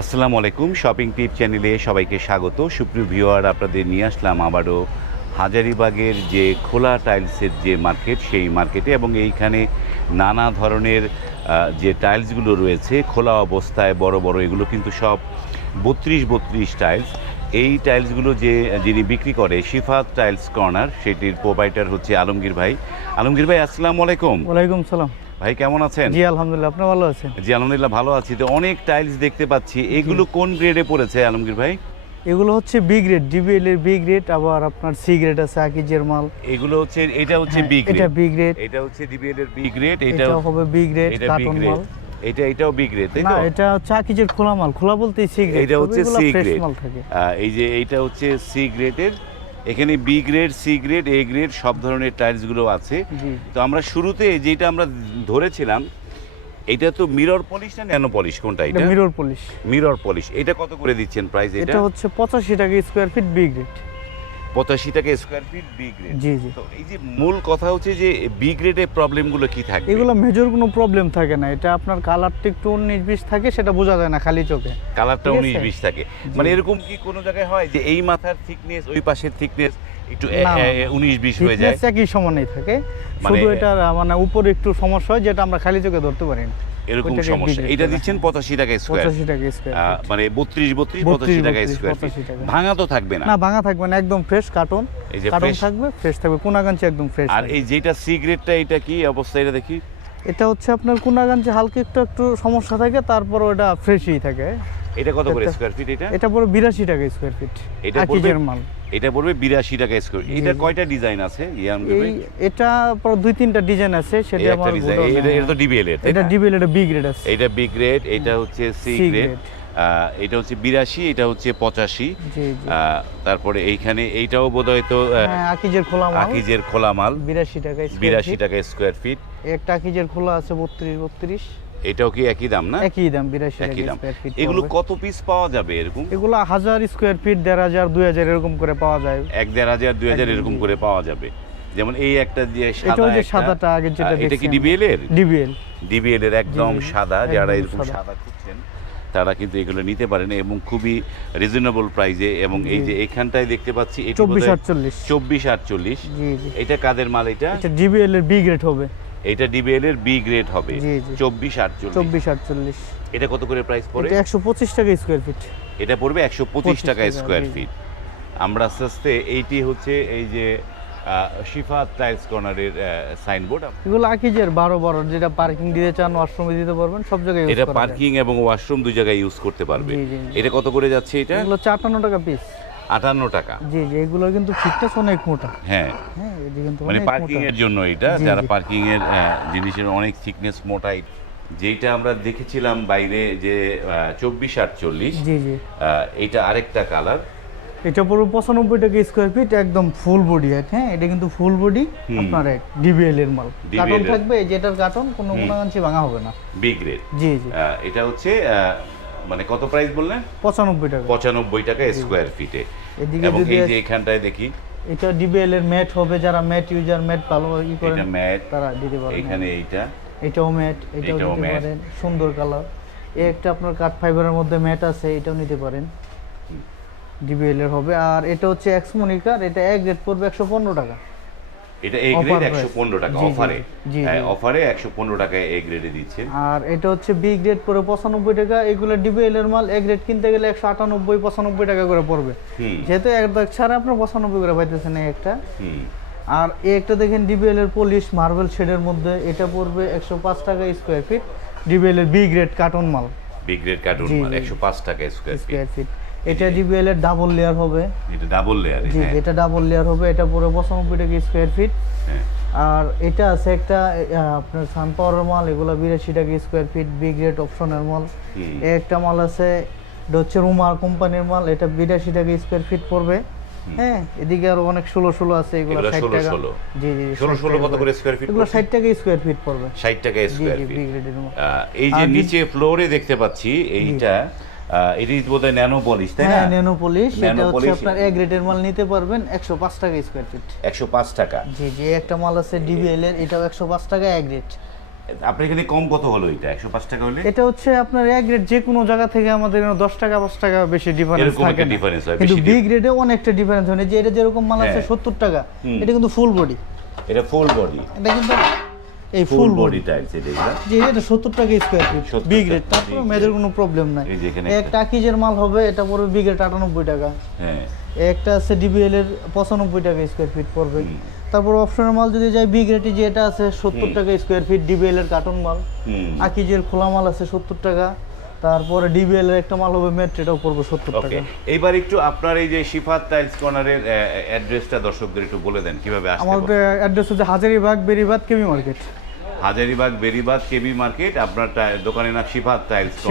আসসালামু আলাইকুম। শপিং টিপ চ্যানেলে সবাইকে স্বাগত। সুপ্রিয় ভিউয়ার, আপনাদের নিয়ে আসলাম আবারও হাজারিবাগের যে খোলা টাইলসের যে মার্কেট, সেই মার্কেটে এবং এইখানে নানা ধরনের যে টাইলসগুলো রয়েছে, খোলা অবস্থায় বড় বড়, এগুলো কিন্তু সব বত্রিশ বত্রিশ টাইলস। এই টাইলসগুলো যে যিনি বিক্রি করে শিফাত টাইলস কর্নার সেটির প্রোভাইডার হচ্ছে আলমগীর ভাই। আলমগীর ভাই আসসালামু আলাইকুম। ওয়ালাইকুম সালাম। ভাই কেমন আছেন? জি আলহামদুলিল্লাহ আপনি ভালো আছেন? জি আলহামদুলিল্লাহ ভালো আছি। তো অনেক টাইলস দেখতে পাচ্ছি। এগুলো কোন গ্রেডে পড়েছে আলমগীর ভাই? এগুলো হচ্ছে বি গ্রেড ডিবিএল এর বি গ্রেড আবার আপনার সি গ্রেড আছে আকিজের মাল। এগুলো হচ্ছে এটা হচ্ছে হ্যাঁ, বি এটা বি গ্রেড এটা হচ্ছে ডিবিএল এর বি গ্রেড এটা হবে বি গ্রেড এটা বি কার্টন মাল। এটা এটাও বি গ্রেড তাই না এটা হচ্ছে আকিজের খোলা মাল খোলা বলতেই সি গ্রেড এটা হচ্ছে সি গ্রেড এই যে এইটা হচ্ছে সি গ্রেডের এখানে B grade C grade A grade সব ধরনের টাইলসগুলো আছে। তো আমরা শুরুতে যেটা আমরা ধরেছিলাম এটা তো মিরর পলিশ না ন্যানো পলিশ কোনটা এটা মিরর পলিশ মিরর পলিশ এটা কত করে দিচ্ছেন প্রাইস এটা এটা? হচ্ছে পঁচাশি টাকা স্কোয়ার ফিট বি গ্রেড পঁচাশি টাকা স্কোয়ার ফিট বি গ্রেড জি জি। তো এই যে মূল কথা হচ্ছে যে বি গ্রেডের প্রবলেমগুলো কি থাকে এগুলো মেজর কোনো প্রবলেম থাকে না। এটা আপনার কালারটা একটু উনিশ বিশ থাকে সেটা বোঝা যায় না খালি চোখে। কালারটা উনিশ বিশ থাকে। মানে এরকম কি কোনো জায়গায় হয় যে এই মাথার থিকনেস ওই পাশের থিকনেস একটু। উনিশ বিশ হয়ে যায়। একই সমানেই থাকে। মানে- শুধু মানে উপরে একটু সমস্যা হয় যেটা আমরা খালি চোখে ধরতে পারি না। এরকম সমস্যা। এটা দিচ্ছেন। পঁচাশি টাকা স্কোয়ার পঁচাশি টাকা স্কোয়ার মানে বত্রিশ বত্রিশ 32, পঁচাশি টাকা স্কোয়ার ভাঙা তো থাকবে না। না ভাঙা থাকবে না একদম ফ্রেশ কার্টন এই যে কার্টন থাকবে ফ্রেশ থাকবে কোনাগাঞ্চি একদম ফ্রেশ আর এই যেটা সিগারেটটা এটা কি অবস্থা? এটা দেখি। এটা হচ্ছে আপনার কোনাগাঞ্চি হালকা একটু একটু সমস্যা থাকে তারপর ওটা ফ্রেশই থাকে। এটা কত করে স্কয়ার ফিট এটা? এটা পুরো বিরাশি টাকা স্কয়ার ফিট এটা পড়বে মাল এটা পড়বে বিরাশি টাকা স্কয়ার ফিট এটা কয়টা ডিজাইন আছে ইয়াম গ্রুপে এটা পুরো দুই তিনটা ডিজাইন আছে সেটা আমার এটা এটা তো ডিবিএল এর এটা ডিবিএল এটা বি গ্রেড আছে এটা বি গ্রেড এটা হচ্ছে সি গ্রেড। এটা হচ্ছে বিরাশি এটা হচ্ছে পঁচাশি। তারপরে এইখানে এইটাও বোধহয় তো হ্যাঁ আকিজের খোলা মাল। আকিজের খোলা মাল। বিরাশি টাকা বিরাশি টাকা স্কোয়ার ফিট একটা আকিজের খোলা আছে বত্রিশ বত্রিশ। এটাও কি একই দাম না? একই দাম বিরাশি একই দাম। এগুলো কত পিস পাওয়া যাবে এরকম? এগুলো হাজার স্কোয়ার ফিট দেড় হাজার দুই হাজার এরকম করে পাওয়া যায়। এক দেড় হাজার দুই হাজার এরকম করে পাওয়া যাবে। যেমন এই একটা যে সাদা যে সাদাটা আগে যেটা এটা কি ডিবিএল এর? ডিবিএল ডিবিএল এর একদম সাদা যারা এরকম সাদা। সাদা খুঁজছেন তারা কিন্তু এগুলো নিতে পারেন এবং খুবই রিজনেবল প্রাইজে এবং এই যে এখানটায় দেখতে পাচ্ছি চব্বিশ আটচল্লিশ। চব্বিশ আটচল্লিশ। এটা কাদের মাল এটা? ডিবিএল এর বি গ্রেড হবে। এটা ডিবিএল এর বি গ্রেড হবে। চব্বিশ আটচল্লিশ। চব্বিশ আটচল্লিশ। এটা কত করে প্রাইস পড়ে? একশো পঁচিশ টাকা স্কোয়ার ফিট এটা পড়বে একশো পঁচিশ টাকা স্কোয়ার। ফিট আমরা আস্তে আস্তে এইটি হচ্ছে এই যে শিফা টাইলস কর্নারের সাইনবোর্ড এগুলো আকিজের বারো বারো যেটা পার্কিং দিতে চান ওয়াশরুমে দিতে পারবেন সব জায়গায় এটা পার্কিং এবং ওয়াশরুম দুই জায়গায় ইউজ করতে পারবে। এটা কত করে যাচ্ছে এটা? এগুলো হচ্ছে আটান্ন টাকা পিস আটান্ন টাকা। জি জি এগুলো কিন্তু ফিটনেস অনেক মোটা। হ্যাঁ। হ্যাঁ মানে পার্কিং এর জন্য এটা যারা। পার্কিং এর জিনিসের অনেক থিকনেস মোটাই যেটা আমরা দেখেছিলাম বাইরে যে চব্বিশ আটচল্লিশ এটা আরেকটা কালার এটা পুরো পঁচানব্বই টাকা স্কোয়ার ফিট একদম ফুল বডি হ্যাঁ? এটা কিন্তু ফুল বডি আপনার এক ডিবিএল এর মাল। কার্টন। থাকবে যেটার কার্টন কোনো কোনাগাঞ্চি ভাঙা হবে না। বি গ্রেড জি জি। এটা হচ্ছে মানে কত প্রাইস বললেন? পঁচানব্বই টাকা। পঁচানব্বই টাকা স্কোয়ার ফিটে এদিকে এবং এই যে এখানটায় দেখি। এটা ডিবিএল এর ম্যাট হবে যারা ম্যাট ইউজার ম্যাট ভালো ই করেন এটা ম্যাট তারা দিতে পারেন। এখানে এইটা। এটাও ম্যাট এটাও এটাও দিতে পারেন। সুন্দর কালার এই একটা আপনার কাঠ ফাইবারের মধ্যে ম্যাট আছে এটাও নিতে পারেন। ডিবিএল এর হবে। আর এটা হচ্ছে এক্সমনিকার এটা এক গ্রেড পড়বে একশো পনেরো টাকা। এটা এ গ্রেড price। একশো পনেরো টাকা জি, জি, অফারে হ্যাঁ অফারে একশো পনেরো টাকায় এ গ্রেডে দিচ্ছেন। আর এটা হচ্ছে বি গ্রেড পরে পঁচানব্বই টাকা। এগুলো ডিবিএল এর মাল এ গ্রেড কিনতে গেলে একশো আটানব্বই পঁচানব্বই টাকা করে পড়বে। যেহেতু এক দাগ ছাড়া আপনার পঁচানব্বই করে পাইতেছেন এই একটা। আর এই একটা দেখেন ডিবিএল এর পলিশ মার্বেল শেডের মধ্যে এটা পড়বে একশো পাঁচ টাকা স্কোয়ার ফিট ডিবিএল এর বি গ্রেড কার্টন মাল। বি গ্রেড কার্টুন মাল জি। একশো পাঁচ টাকা স্কোয়ার স্কোয়ার ফিট এটা ডিবিএল এর ডাবল লেয়ার হবে। এটা ডাবল লেয়ারে জি হ্যাঁ। এটা ডাবল লেয়ার হবে এটা পুরো পঁচানব্বই টাকা স্কোয়ার ফিট আর এটা আছে একটা আপনার সান পাওয়ার মাল এগুলো বিরাশি টাকা স্কোয়ার ফিট বি গ্রেড অপশনের মাল। একটা মাল আছে এটা হচ্ছে রুমার কোম্পানির মাল এটা বিরাশি টাকা স্কোয়ার ফিট পড়বে? হ্যাঁ এদিকে আরও অনেক ষোলো ষোলো আছে এগুলো ষাট টাকা। জি জি ষোলো 60 ষোলো কত করে স্কোয়ার ফিট এগুলো ষাট টাকা স্কোয়ার ফিট পড়বে। ষাট টাকা স্কোয়ার ফিট এই যে নিচে ফ্লোরে দেখতে পাচ্ছি এইটা এটি বোধহয় ন্যানো পলিশ তাই না? হ্যাঁ ন্যানো পলিশ। এটা হচ্ছে আপনার এ গ্রেডের মাল নিতে পারবেন একশো পাঁচ টাকা স্কোয়ার ফিট একশো পাঁচ টাকা। জি জি একটা মাল আছে ডিবিএল এর এটাও একশো পাঁচ টাকা এক রেট আপনার এখানে কম কত হলো এটা? একশো পাঁচ টাকা হলে? এটা হচ্ছে আপনার এক গ্রেড যে কোনো জায়গা থেকে আমাদের এখানে দশ টাকা পাঁচ টাকা বেশি ডিফারেন্স এরকম থাকে না। difference হয়, কিন্তু বি গ্রেডে অনেকটা ডিফারেন্স হয়। যে এটা যেরকম মাল আছে হ্যাঁ। সত্তর টাকা এটা কিন্তু ফুল বডি এটা ফুল বডি এটা কিন্তু এই ফুল বডি টাইলস এগুলা। যে এটা সত্তর টাকা স্কোয়ার ফিট 70 বি গ্রেড তারপরে মেয়েদের। কোনো প্রবলেম নাই। একটা- টাকিজের মাল হবে এটা পড়বে বি গ্রেড আটানব্বই টাকা। হ্যাঁ। একটা আছে ডিবিএল এর পঁচানব্বই টাকা স্কোয়ার ফিট পড়বে। তারপর অপশনের মাল যদি যাই বি গ্রেডে যে এটা আছে সত্তর হুম। টাকা স্কোয়ার ফিট ডিবিএল এর কার্টন মাল। আকিজের খোলা মাল আছে সত্তর টাকা। তারপরে ডিবিএল এর একটা মাল হবে মেট্রো পড়বে সত্তর ওকে টাকা। এইবার একটু আপনার এই যে শিফাত টাইলস কর্নারের অ্যাড্রেসটা দর্শকদের একটু বলে দেন কীভাবে আসতে? আমাদের অ্যাড্রেস হচ্ছে Hazaribagh Beribadh কেমি market. Hazaribagh Beribadh KB market আপনার দোকানের নাম শিফাত টাইলস।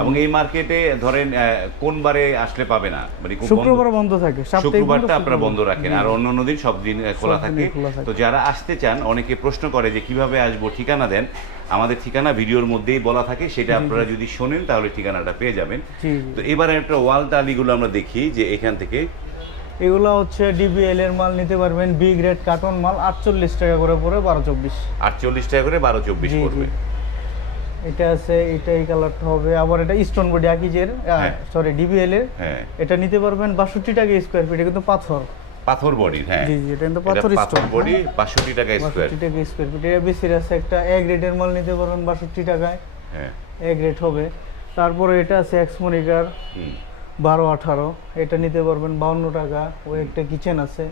এবং এই মার্কেটে ধরেন কোন বারে আসলে পাবে না? মানে বন্ধ- শুক্রবার বন্ধ থাকে। শুক্রবারটা আপনারা বন্ধ রাখেন। আর অন্য অন্য দিন সব দিন খোলা থাকে। তো যারা আসতে চান অনেকে প্রশ্ন করে যে কীভাবে আসব ঠিকানা দেন। আমাদের ঠিকানা ভিডিওর মধ্যেই বলা থাকে সেটা আপনারা যদি শোনেন তাহলে ঠিকানাটা পেয়ে যাবেন। তো এবারে একটা ওয়াল টালিগুলো আমরা দেখি যে এখান থেকে এগুলো হচ্ছে ডিবিএল এর মাল নিতে পারবেন বি গ্রেড কার্টন মাল আটচল্লিশ টাকা করে পড়ে বারো চব্বিশ। আটচল্লিশ টাকা করে বারো চব্বিশ। পড়বে। এটা আছে এটা এই কালারটা হবে আবার এটা স্টোন বডি আকিজের হ্যাঁ। সরি ডিবিএল এর হ্যাঁ। এটা নিতে পারবেন বাষট্টি টাকা স্কোয়ার ফিট কিন্তু পাথর। পাথর বডি হ্যাঁ। জি জি এটা কিন্তু পাথর স্টোন বডি বাষট্টি টাকা স্কোয়ার বাষট্টি টাকা স্কোয়ার ফিট এটা বেশি আছে একটা এ গ্রেডের মাল নিতে পারবেন বাষট্টি টাকায়। হ্যাঁ। এ গ্রেড হবে। তারপরে এটা আছে এক্সমনিকার হুম। বারো আঠারো এটা নিতে পারবেন বাউন্ন টাকা। ও একটা কিচেন আছে।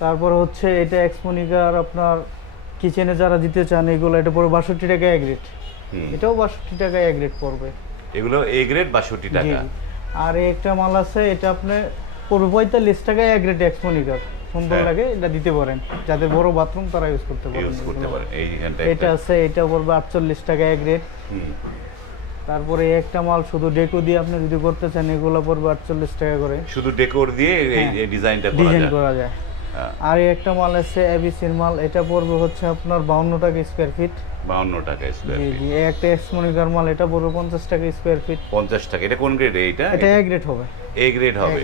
তারপর হচ্ছে এটা এক্সমনিকার আপনার কিচেনে যারা দিতে চান এগুলো এটা পড়বে বাষট্টি টাকা এক রেট এটাও বাষট্টি টাকা এক রেট পড়বে। এগুলো এ গ্রেড বাষট্টি টাকা। আর একটা মাল আছে এটা আপনি পড়বে পঁয়তাল্লিশ টাকা এক রেট এক্সমনিকার সুন্দর হ্যাঁ। লাগে এটা দিতে পারেন। যাদের বড় বাথরুম তারা ইউজ করতে পারেন এটা আছে এটা পড়বে আটচল্লিশ টাকা এক রেট তারপরে এই একটা মাল শুধু ডেকো দিয়ে আপনি যদি করতে চান এগুলো পড়বে আটচল্লিশ টাকা করে। শুধু ডেকোর দিয়ে এই হ্যাঁ। ডিজাইনটা করা ডিজাইন করা যায়। হ্যাঁ, আর এই একটা মাল আছে এবিসির মাল এটা পড়বে হচ্ছে আপনার বাউন্ন টাকা স্কোয়ার ফিট বাউন্ন টাকা স্কোয়ার ফিট একটা এক্সমনিকার মাল এটা পড়বে পঞ্চাশ টাকা স্কোয়ার ফিট পঞ্চাশ টাকা এটা কোন গ্রেড এইটা? এটা এক গ্রেড হবে। এ গ্রেড হবে।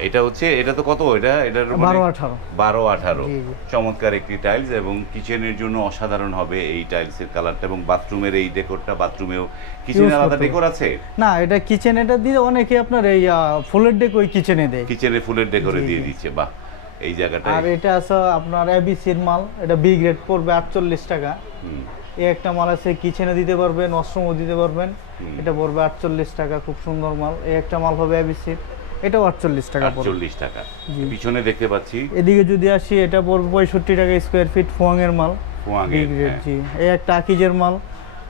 এটা হচ্ছে এটা তো কত? এটা এটার মানে- বারো আঠারো। বারো আঠারো। চমৎকার একটি টাইলস এবং কিচেনের জন্য অসাধারণ হবে এই টাইলসের কালারটা এবং বাথরুমের এই ডেকোরটা বাথরুমেও কিচেনে আলাদা ডেকোর আছে? না এটা কিচেন এটা দিয়ে অনেকে আপনার এই ফুলের ডেক ওই কিচেনে দেয়। কিচেনে ফুলের ডেকোরে দিয়ে দিচ্ছে বাহ। এই জায়গাটা আর এটা আছে আপনার এবিসির মাল। এটা বি গ্রেড পড়বে আটচল্লিশ টাকা। এই একটা মাল আছে কিচেনে দিতে পারবেন ওয়াশরুমও দিতে পারবেন। এটা পড়বে আটচল্লিশ টাকা খুব সুন্দর মাল। এই একটা মাল হবে এবিসির এটাও আটচল্লিশ টাকা আটচল্লিশ টাকা। পিছনে দেখতে পাচ্ছি। এদিকে যদি আসি এটা পড়বে পঁয়ষট্টি টাকা স্কোয়ার ফিট ফোয়াংয়ের মাল। হ্যাঁ। জি। এই একটা আকিজের মাল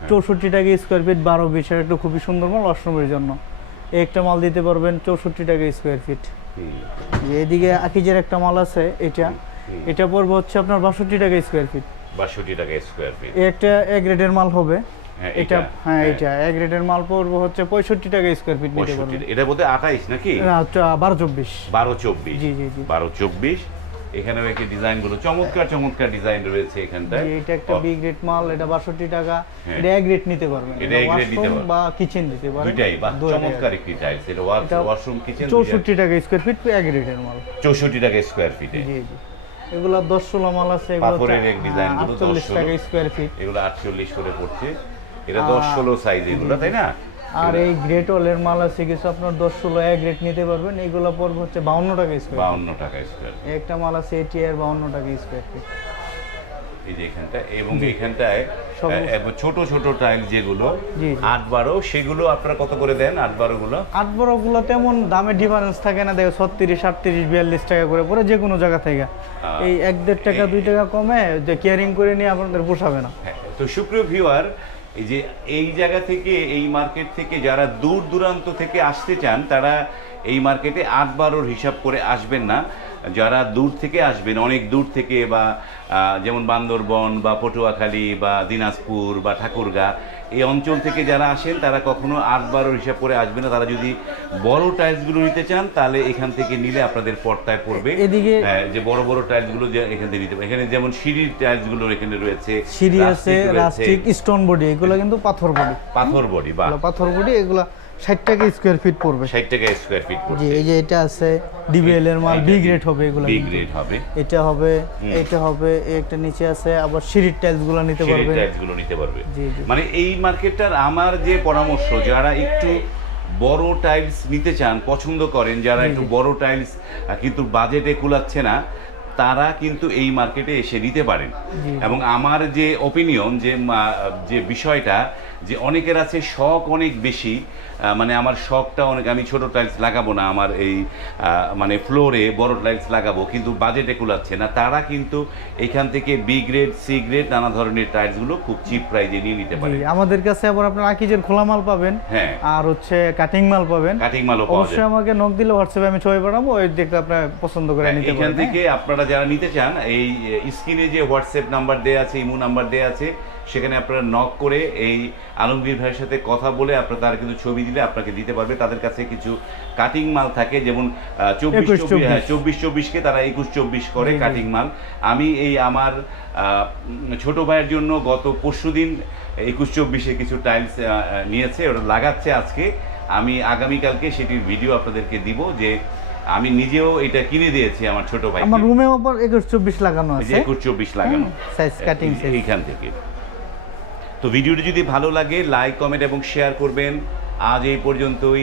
চৌষট্টি টাকা স্কোয়ার ফিট বারো বিশের একটা খুবই সুন্দর মাল ওয়াশরুমের জন্য। এই একটা মাল দিতে পারবেন চৌষট্টি টাকা স্কোয়ার ফিট এদিকে আকিজের একটা মাল আছে এটা। এটা পড়বে হচ্ছে আপনার বাষট্টি টাকা স্কোয়ার ফিট বাষট্টি টাকা স্কোয়ার ফিট একটা এক গ্রেডের মাল হবে। হ্যাঁ, এটা এটা, হ্যাঁ হ্যাঁ। এটা এক গ্রেডের মাল পড়বে হচ্ছে পঁয়ষট্টি টাকা স্কোয়ার ফিট নিতে পারবেন এটা বোধহয় আঠাইশ নাকি? না চ- বারো চব্বিশ। বারো চব্বিশ। জি জি জি। বারো চব্বিশ। এখানেও একটি ডিজাইনগুলো চমৎকার চমৎকার ডিজাইন রয়েছে এখানটায়। এটা একটা বি গ্রেড মাল এটা বাষট্টি টাকা। হ্যাঁ। এটা এক গ্রেড নিতে পারবেন। এটা A grade নিতে পারবেন। বা কিচেন নিতে পারবেন বাহ দুইটাই। চমৎকার একটি টাইলস এটা এটা ওয়াশরুম কিচেন চৌষট্টি টাকা স্কোয়ার ফিট এক গ্রেডের মাল। চৌষট্টি টাকা স্কোয়ার ফিটে জি জি। এগুলো দশ ষোলো মাল আছে এগুলো পাথরের এক ডিজাইনগুলো আটচল্লিশ 10 টাকা স্কোয়ার ফিট এগুলো আটচল্লিশ করে পড়ছে। এটা দশ ষোলো সাইজ এগুলো তাই না? আর এই গ্রেট ওলের মাল আছে কিছু আপনার দশ ষোলো এক গ্রেড নিতে পারবেন। এগুলো পড়বে হচ্ছে বাউন্ন টাকা স্কোয়ার বাউন্ন টাকা স্কোয়ার একটা মাল আছে এটি আর বাউন্ন টাকা স্কোয়ার ফিট এই যে এখানটা এবং এখানটায় ছোট ছোট টাইল যেগুলো। আট বারো সেগুলো আপনারা কত করে দেন আট বারো গুলো আট বড়গুলো তেমন দামে ডিফারেন্স থাকে না দেখো ছত্রিশ আটত্রিশ বিয়াল্লিশ টাকা করে পরে যে কোনো জায়গা থেকে। এই এক দেড় টাকা দুই টাকা কমে যে কেয়ারিং করে নিয়ে আপনাদের পোষাবে না। হ্যাঁ, তো সুপ্রিয় ভিউয়ার যে এই জায়গা থেকে, এই মার্কেট থেকে যারা দূর দূরান্ত থেকে আসতে চান, তারা এই মার্কেটে আট বারোর হিসাব করে আসবেন না। যারা দূর থেকে আসবেন, অনেক দূর থেকে বা যেমন বান্দরবন বা পটুয়াখালী বা দিনাজপুর বা ঠাকুরগাঁ এই অঞ্চল থেকে যারা আসেন তারা কখনো আট বারোর হিসাব করে আসবে না। তারা যদি বড় টাইলসগুলো নিতে চান তাহলে এখান থেকে নিলে আপনাদের পর্দায় পড়বে। এদিকে- হ্যাঁ, যে বড় বড় টাইলসগুলো গুলো এখান থেকে নিতে পারবে। এখানে যেমন সিঁড়ির টাইলসগুলো এখানে রয়েছে সিঁড়ি আছে রাস্টিক স্টোন বডি এগুলো কিন্তু পাথর বডি পাথর বডি বা পাথর বডি এগুলো ষাট টাকা স্কোয়ার ফিট পড়বে। ষাট টাকা স্কোয়ার ফিট জি এই যে এটা আছে ডিবিএল এর মাল বি গ্রেড হবে এগুলো বি গ্রেড হবে। এটা হবে এটা হবে একটা নিচে আছে আবার সিঁড়ির টাইলসগুলো নিতে পারবেন। গুলো নিতে পারবে। মানে এই মার্কেটটার আমার যে পরামর্শ যারা একটু বড় টাইলস নিতে চান পছন্দ করেন যারা একটু বড় টাইলস কিন্তু বাজেটে কুলাচ্ছে না তারা কিন্তু এই মার্কেটে এসে নিতে পারেন। এবং আমার যে ওপিনিয়ন যে যে বিষয়টা যে অনেকের আছে শখ অনেক বেশি মানে আমার শখটা অনেক আমি ছোট টাইলস লাগাবো না আমার এই মানে ফ্লোরে বড় টাইলস লাগাবো কিন্তু বাজেটে কুলাচ্ছে না। তারা কিন্তু এখান থেকে বি গ্রেড সি গ্রেড নানা ধরনের টাইলসগুলো খুব চিপ প্রাইজে নিয়ে নিতে পারে। আমাদের কাছে আবার আপনার আকিজের খোলা মাল পাবেন হ্যাঁ। আর হচ্ছে কাটিং মাল পাবেন। কাটিং মালও পাওয়া অবশ্যই আমাকে নক দিলে হোয়াটসঅ্যাপে আমি ছবি পাঠাবো ওই দেখে আপনার পছন্দ করে নিতে হ্যাঁ, এখান হ্যাঁ? থেকে আপনারা যারা নিতে চান এই স্ক্রিনে যে হোয়াটসঅ্যাপ নাম্বার দেওয়া আছে ইমো নাম্বার দেওয়া আছে সেখানে আপনারা নক করে এই আলমগীর ভাইয়ের সাথে কথা বলে আপনারা তারা কিন্তু ছবি দিলে আপনাকে দিতে পারবে। তাদের কাছে কিছু কাটিং মাল থাকে যেমন চব্বিশ চব্বিশ হ্যাঁ চব্বিশ। চব্বিশকে তারা একুশ চব্বিশ করে। কাটিং মাল। আমি এই আমার ছোট ভাইয়ের জন্য গত পরশু দিন একুশ চব্বিশে কিছু টাইলস নিয়েছে ওটা লাগাচ্ছে আজকে। আমি আগামীকালকে সেটির ভিডিও আপনাদেরকে দিব যে আমি নিজেও এটা কিনে দিয়েছি আমার ছোট ভাই আমার রুমে আবার একুশ চব্বিশ লাগানো আছে। একুশ চব্বিশ লাগানো। সাইজ কাটিং এই- এইখান থেকে। তো ভিডিওটি যদি ভালো লাগে লাইক কমেন্ট এবং শেয়ার করবেন। আজ এই পর্যন্তই।